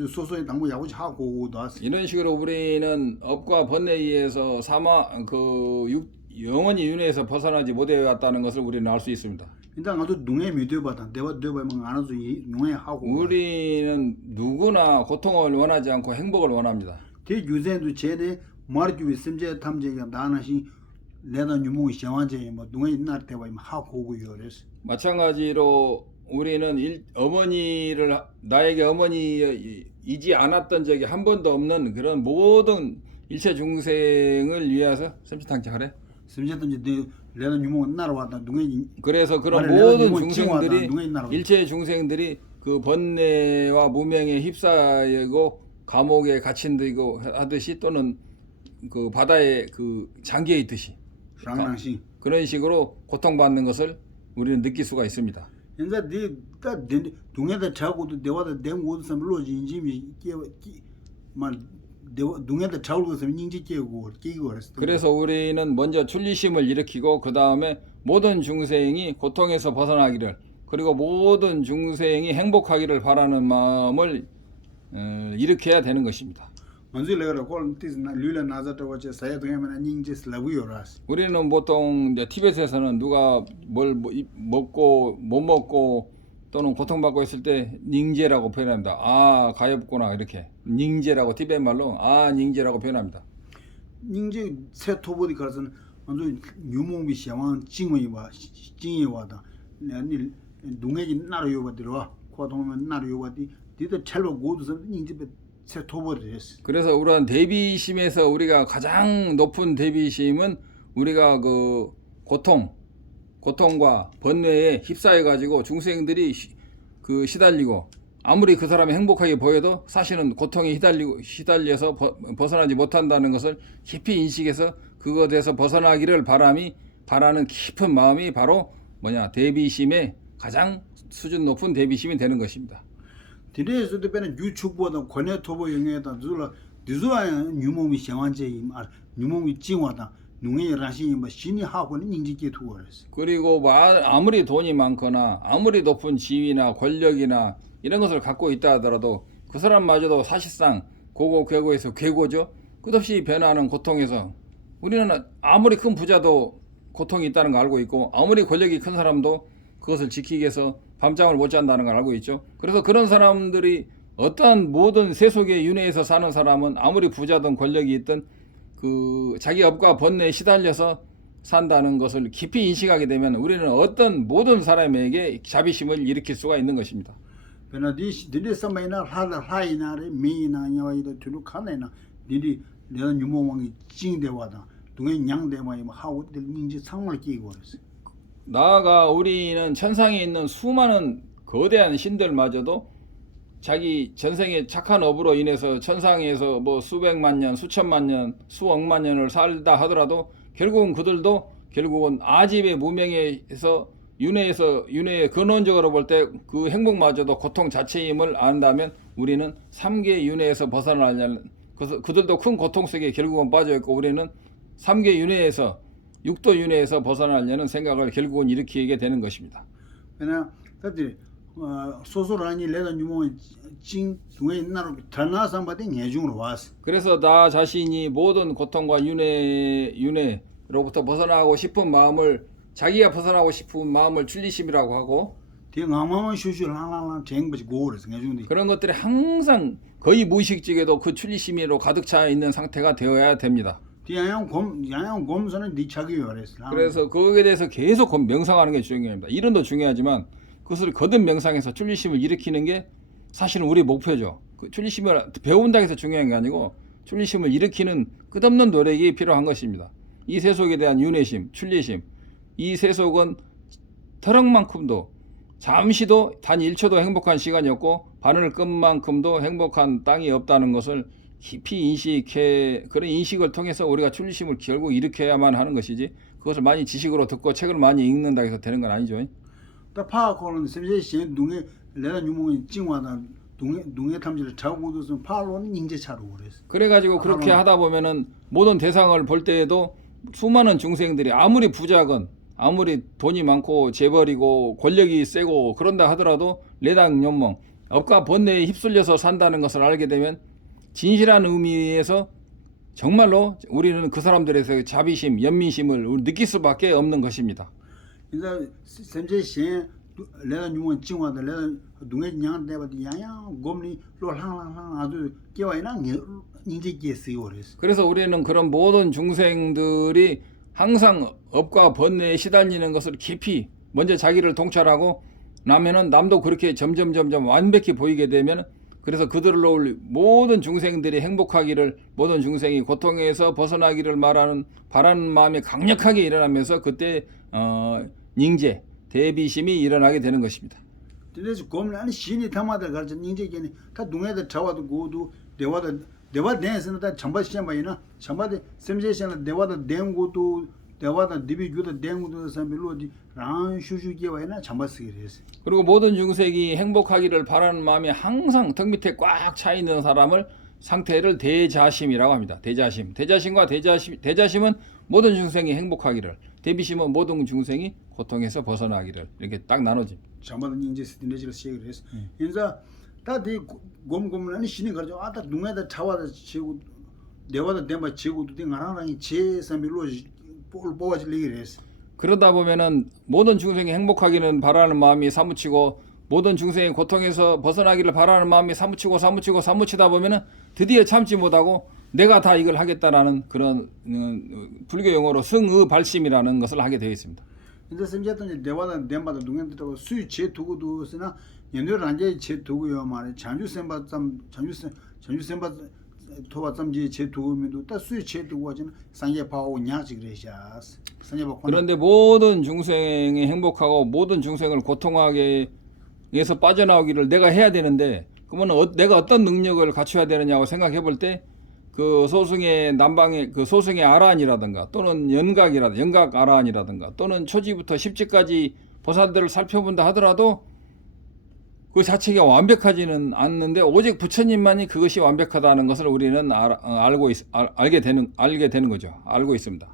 아주 소소의 당부 야구지 하고 나왔어. 이런 식으로 우리는 업과 번뇌에 의해서 영원히 윤회에서 벗어나지 못해 왔다는 것을 우리는 알 수 있습니다. 일단 아주 농에 믿어봐다. 내가 되어보면 안 해도 농에 하고. 우리는 누구나 고통을 원하지 않고 행복을 원합니다. 대 유전도 제대 마르주 심제 탐제가 나나시 내가 유몽이 시원제 뭐 농에 날 때와 하고 오고 요래서. 마찬가지로 우리는 나에게 어머니이지 않았던 적이 한 번도 없는 그런 모든 일체 중생을 위해서 섬시탕착하래. 심제든지 내가 유몽 날아왔다. 농에 그래서 그런 말을 내가 모든 유몽 중생들이 찡와다, 농에 날아왔다. 일체 중생들이 그 번뇌와 무명에 휩싸이고 감옥에 갇힌다고 하듯이 또는 그 바다에 그 잠겨 있듯이 랑랑시. 그런 식으로 고통받는 것을 우리는 느낄 수가 있습니다. 그러니까 네다 동에다 자고도 내와다 내고 좀 로지 인지미 깨말 동에다 자고 좀 인지 깨고 깨고 그랬어. 그래서 우리는 먼저 출리심을 일으키고 그 다음에 모든 중생이 고통에서 벗어나기를 그리고 모든 중생이 행복하기를 바라는 마음을 일으켜야 되는 것입니다. 먼저 내가 콜 티스나 류라 나자도 와체 사야 동에만 닝지 슬라부요라스. 우리는 보통 이제 티베트에서는 누가 뭘 먹고 못 먹고 또는 고통받고 있을 때 닝제라고 표현합니다. 아 가엾구나 이렇게 닝제라고 티베트 말로 아 닝제라고 표현합니다. 닝지 세 토보디 가서 먼저 유몽비 시왕 징원이 와 징이 와다. 아니 동에기 나로 요바들어 고동면 나로 요바디 디도 찰로 고도서 닝지 세 토보디스. 그래서 우리는 대비심에서 우리가 가장 높은 대비심은 우리가 그 고통과 번뇌에 휩싸여 가지고 중생들이 그 시달리고 아무리 그 사람이 행복하게 보여도 사실은 고통에 시달려서 벗어나지 못한다는 것을 깊이 인식해서 그것에서 벗어나기를 바라는 깊은 마음이 바로 대비심의 가장 수준 높은 대비심이 되는 것입니다. 디레스도 배는 유축보다 권해 토보 영에다 줄라 디조아 뉴몽이 시왕제 말 뉴몽이 징와다. 농에 라신이 뭐 신이 하고는 인지게 두어랬어. 그리고 아무리 돈이 많거나 아무리 높은 지위나 권력이나 이런 것을 갖고 있다 하더라도 그 사람마저도 사실상 괴고에서 괴고죠. 끝없이 변하는 고통에서 우리는 아무리 큰 부자도 고통이 있다는 걸 알고 있고 아무리 권력이 큰 사람도 그것을 지키기 위해서 밤잠을 못 잔다는 걸 알고 있죠. 그래서 그런 사람들이 어떠한 모든 세속의 윤회에서 사는 사람은 아무리 부자든 권력이 있든 그 자기 업과 번뇌에 시달려서 산다는 것을 깊이 인식하게 되면 우리는 어떤 모든 사람에게 자비심을 일으킬 수가 있는 것입니다. 베나디 디디 섬에나 하이나레 미나 냐와이도 줄로 칸에나 디디 내가 유몽왕이 징대와다 동에 양대마이 하고 닌지 상말 끼고 그랬어. 나아가 우리는 천상에 있는 수많은 거대한 신들마저도 자기 전생의 착한 업으로 인해서 천상에서 뭐 수백만 년, 수천만 년, 수억만 년을 살다 하더라도 결국은 아집의 무명에서 윤회의 근원적으로 볼 때 그 행복마저도 고통 자체임을 안다면 우리는 삼계 윤회에서 벗어나려는 그들도 큰 고통 속에 결국은 빠져 있고 우리는 삼계 윤회에서 육도 윤회에서 벗어나려는 생각을 결국은 일으키게 되는 것입니다. 베나 그때 소소라니 내가 유몽이 징 동에 나로 전화상바데 내중으로 왔어. 그래서 나 자신이 모든 고통과 윤회로부터 벗어나고 싶은 마음을 자기가 벗어나고 싶은 마음을 출리심이라고 하고 대강마만 슈슈랑랑랑 쟁버지 고르스 내중디. 그런 것들이 항상 거의 무의식적에도 그 출리심으로 가득 차 있는 상태가 되어야 됩니다. 야양 곰선은 네 차기요 그랬어. 그래서 거기에 대해서 계속 명상하는 게 중요합니다. 이론도 중요하지만 그것을 거듭 명상해서 출리심을 일으키는 게 사실은 우리 목표죠. 그 출리심을 배운다고 해서 중요한 게 아니고 출리심을 일으키는 끝없는 노력이 필요한 것입니다. 이 세속에 대한 윤회심, 출리심, 이 세속은 터럭만큼도 잠시도 단 1초도 행복한 시간이었고 바늘끝만큼도 행복한 땅이 없다는 것을 깊이 그런 인식을 통해서 우리가 출리심을 결국 일으켜야만 하는 것이지 그것을 많이 지식으로 듣고 책을 많이 읽는다고 해서 되는 건 아니죠. 다 파고는 심지어 동에 내가 유몽이 징와다 동해 탐지를 자고도 좀 파로는 닝제차로 그랬어. 그래가지고 그렇게 하다 보면은 모든 대상을 볼 때에도 수많은 중생들이 아무리 부자건 아무리 돈이 많고 재벌이고 권력이 세고 그런다 하더라도 레당 연몽 업과 번뇌에 휩쓸려서 산다는 것을 알게 되면 진실한 의미에서 정말로 우리는 그 사람들에서 자비심, 연민심을 느낄 수밖에 없는 것입니다. 인자 샘제 내가 누군 징화다 내가 동해 냥 대바디 야야 곰니 롤항항 아주 깨와이나 인제 게스요레스. 그래서 우리는 그런 모든 중생들이 항상 업과 번뇌에 시달리는 것을 깊이 먼저 자기를 통찰하고 나면은 남도 그렇게 점점 완벽히 보이게 되면 그래서 그들로 모든 중생들이 행복하기를 모든 중생이 고통에서 벗어나기를 바라는 마음이 강력하게 일어나면서 그때 닝제 대비심이 일어나게 되는 것입니다. 그래서 곰니 아니 신이 담아들 가르쳐 인제게니 다 동해다 자와도 고도 대화 대해서는 다 전바 시험 바이나 전바데 샘제시나 대화다 대응고도 대화다 디비주다 대응고도 삼빌로디 랑 슈슈게 와이나 전바 쓰기레스. 그리고 모든 중생이 행복하기를 바라는 마음이 항상 턱 밑에 꽉 차 있는 사람을 상태를 대자심이라고 합니다. 대자심과 대자심은 모든 중생이 행복하기를, 대비심은 모든 중생이 고통에서 벗어나기를 이렇게 딱 나눠집니다. 전바다 인제 스티네지를 시기레스. 인자 다디 곰곰은 신이 가르쳐 아다 동해다 자와다 지고 대화다 대마 지고도 띵하랑이 제 삼빌로 뽑아지리레스. 그러다 보면은 모든 중생이 행복하기는 바라는 마음이 사무치고 모든 중생의 고통에서 벗어나기를 바라는 마음이 사무치다 보면은 드디어 참지 못하고 내가 다 이걸 하겠다라는 그런 불교 용어로 승의발심이라는 것을 하게 되어 있습니다. 인자 샘제던 대화다 대마다 동해다고 수유 제 두고도 쓰나 연결 안제 제 두고요 말에 장주sem바 토바점지 제 두고면도 다 수유 제 두고 하지는 상계 파고 냐지 그래샤스. 그런데 모든 중생이 행복하고 모든 중생을 고통하게에서 빠져나오기를 내가 해야 되는데 그러면 내가 어떤 능력을 갖춰야 되느냐고 생각해 볼 때 그 소승의 남방의 그 소승의 아라한이라든가 또는 연각 아라한이라든가 또는 초지부터 십지까지 보살들을 살펴본다 하더라도 그 자체가 완벽하지는 않는데 오직 부처님만이 그것이 완벽하다는 것을 우리는 알게 되는 거죠. 알고 있습니다.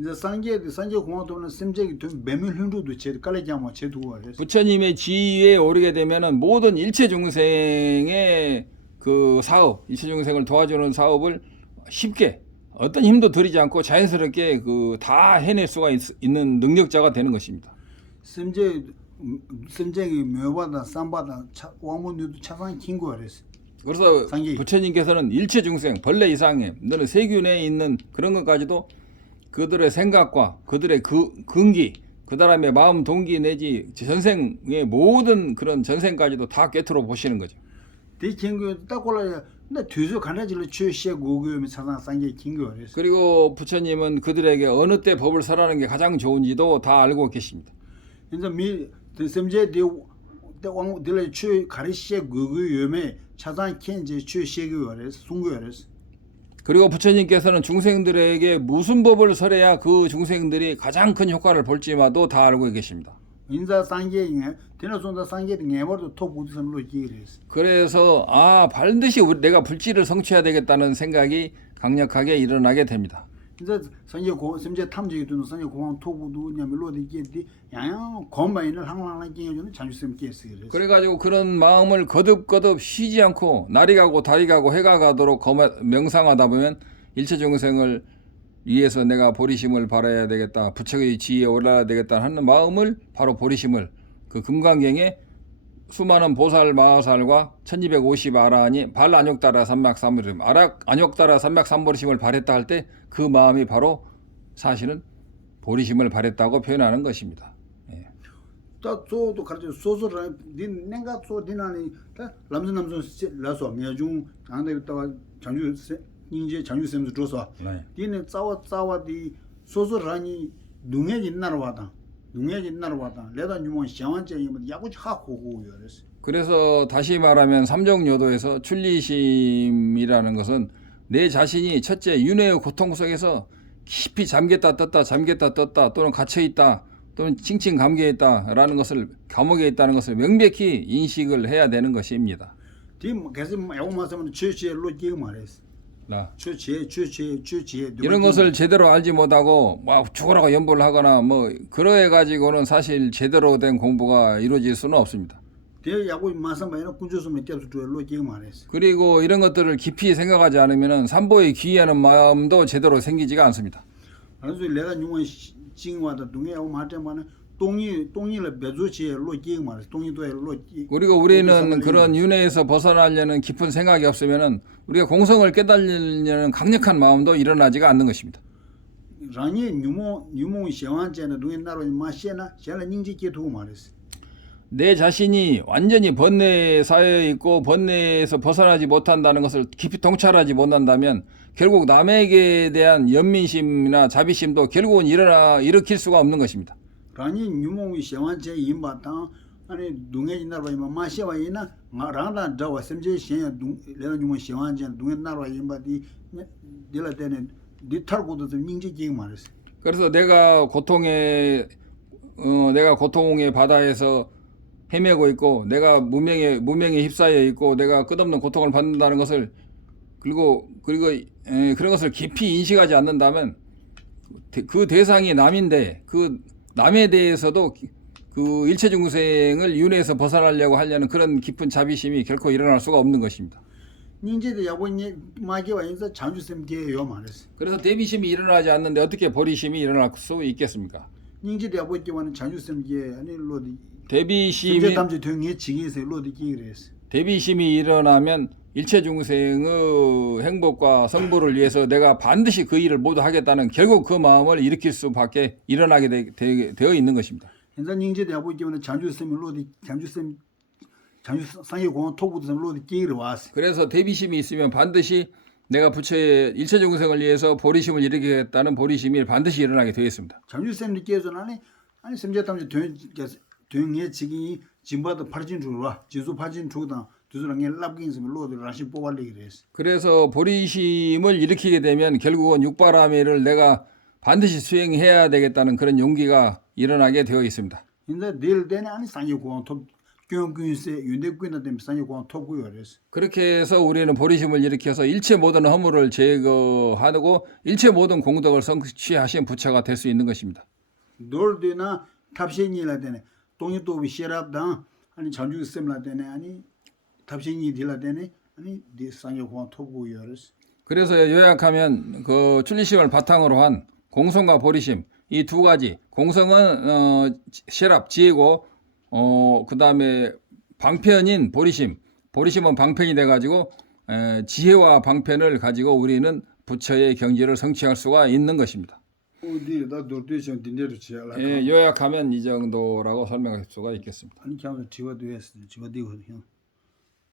이제 상계 공화도는 샘제기 좀 매물 흔들도 제 깔래자마 제 두고 그래서 부처님의 지위에 오르게 되면은 모든 일체 중생의 그 사업, 일체 중생을 도와주는 사업을 쉽게 어떤 힘도 들이지 않고 자연스럽게 그 다 해낼 수가 있는 능력자가 되는 것입니다. 샘제기 묘바다 삼바다 왕문도 차상 긴 거 그래서. 그래서 부처님께서는 일체 중생, 벌레 이상의 너는 세균에 있는 그런 것까지도 그들의 생각과 그들의 근기, 그 다음에 마음 동기 내지 전생의 모든 그런 전생까지도 다 꿰뚫어 보시는 거죠. 대친구 딱 골라야 나 뒤져 가나질로 최시에 고교면 차상 상계 긴거 그래서. 그리고 부처님은 그들에게 어느 때 법을 설하는 게 가장 좋은지도 다 알고 계십니다. 이제 미 샘제 대왕 들레 최 가리시에 고교면 차상 켄제 최시에 그래서 송교 그래서. 그리고 부처님께서는 중생들에게 무슨 법을 설해야 그 중생들이 가장 큰 효과를 볼지마도 다 알고 계십니다. 인자 상계에 대나손다 상계에 내버도 톱부드선로 기르스. 그래서 반드시 내가 불지를 성취해야 되겠다는 생각이 강력하게 일어나게 됩니다. 이제 상계 샘제 탐지기 두는 상계 공항 톱부도 냐밀로디 게디 양양 건바인을 항상 끼어주는 장주쌤 깨스. 그래가지고 그런 마음을 거듭 쉬지 않고 날이 가고 달이 가고 해가 가도록 명상하다 보면 일체 중생을 위해서 내가 보리심을 발해야 되겠다, 부처의 지위에 올라야 되겠다 하는 마음을 바로 보리심을 그 금강경에 수많은 보살 마하살과 1250 아라한이 발 안욕따라 삼맥삼보리심 안욕따라 삼맥삼보리심을 발했다 할 때 그 마음이 바로 사실은 보리심을 발했다고 표현하는 것입니다. 또 소도 가르쳐 소소라 닌 내가 소 디나니 남선 라소 미중 안돼 있다가 장주 인제 장주쌤도 줘서 니네 싸워디 소소라니 능력이 있나로 와다 내가 주면 시원한지 야구 하고 그랬어. 그래서 다시 말하면 삼종요도에서 출리심이라는 것은 내 자신이 첫째 윤회의 고통 속에서 깊이 잠겼다 떴다 또는 갇혀있다 또는 칭칭 감기에 있다라는 것을 감옥에 있다는 것을 명백히 인식을 해야 되는 것입니다. 그래서 야구 말씀은 최치에 로지가 말했어. 이런 것을 제대로 알지 못하고 막 죽으라고 연보를 하거나 뭐 그러해 가지고는 사실 제대로 된 공부가 이루어질 수는 없습니다. 대 야고 마상 바이나 군주스면 때도 줘로 게 말했어. 그리고 이런 것들을 깊이 생각하지 않으면 삼보의 귀하는 마음도 제대로 생기지가 않습니다. 그래서 내가 용원 징와다 동에 하고 말때만은 똥이를 배주치에 로게 말했어. 똥이도 로게. 그리고 우리는 그런 윤회에서 벗어나려는 깊은 생각이 없으면은 우리가 공성을 깨달으려는 강력한 마음도 일어나지가 않는 것입니다. 라니 유모 시원한테는 동에 나로 마시나 쟤는 닝지게 두고 말했어. 내 자신이 완전히 번뇌에 쌓여 있고 번뇌에서 벗어나지 못한다는 것을 깊이 통찰하지 못한다면 결국 남에게 대한 연민심이나 자비심도 결국은 일으킬 수가 없는 것입니다. 라니 유모 시원한테 임바다 아니 동에 나로 마시와이나 마라나 자와 semje 시야 내가 유모 시원한테 동에 나로 임바디 딜라데는 디탈고도 닝지게 말했어. 그래서 내가 고통의 바다에서 헤매고 있고 내가 무명에 휩싸여 있고 내가 끝없는 고통을 받는다는 것을 그리고 그런 것을 깊이 인식하지 않는다면 그 대상이 남인데 그 남에 대해서도 그 일체 중생을 윤회에서 벗어나려고 하려는 그런 깊은 자비심이 결코 일어날 수가 없는 것입니다. 닌제도 야보니 마게와 인자 장주sem게요 말했어. 그래서 대비심이 일어나지 않는데 어떻게 보리심이 일어날 수 있겠습니까? 닌제도 야보기와는 장주sem게 아니 로디 대비심이 담지 등에 지기에서 로디기 그랬어. 대비심이 일어나면 일체 중생의 행복과 성불을 위해서 내가 반드시 그 일을 모두 하겠다는 결국 그 마음을 일으킬 일어나게 되어 있는 것입니다. 인자 닌제도 야보기와는 장주sem 로디 장주 상해 공원 토부도 로디기 그랬어. 그래서 대비심이 있으면 반드시 내가 부처의 일체 중생을 위해서 보리심을 일으키겠다는 보리심이 반드시 일어나게 되어 있습니다. 장주sem이 깨서는 아니 sem제 담지 등에 지기 진바도 파진 주라 지수 파진 주다 두스랑에 랍긴스 로드 라시 뽑아내기 그랬어. 그래서 보리심을 일으키게 되면 결국은 육바라밀을 내가 반드시 수행해야 되겠다는 그런 용기가 일어나게 되어 있습니다. 인자 딜데네 아니 상해 공원 토 경균세 윤대군나 dem 상해 공원 토고요 그랬어. 그렇게 해서 우리는 보리심을 일으켜서 일체 모든 허물을 제거하고 일체 모든 공덕을 성취하신 부처가 될 수 있는 것입니다. 돌드나 탑신이라 되네. 동이도 비시랍다 아니 장주sem라 되네 아니 탑신이 딜라 되네 아니 상해 공원 토고요 그랬어. 그래서 요약하면 그 출리심을 바탕으로 한 공성과 보리심 이 두 가지 공성은 시랍 지혜고 그다음에 방편인 보리심은 방편이 돼 가지고 지혜와 방편을 가지고 우리는 부처의 경지를 성취할 수가 있는 것입니다. 어디다 돌대션 딘데로 지야라. 요약하면 이 정도라고 설명할 수가 있겠습니다. 아니 그냥 지워도 했어. 지워도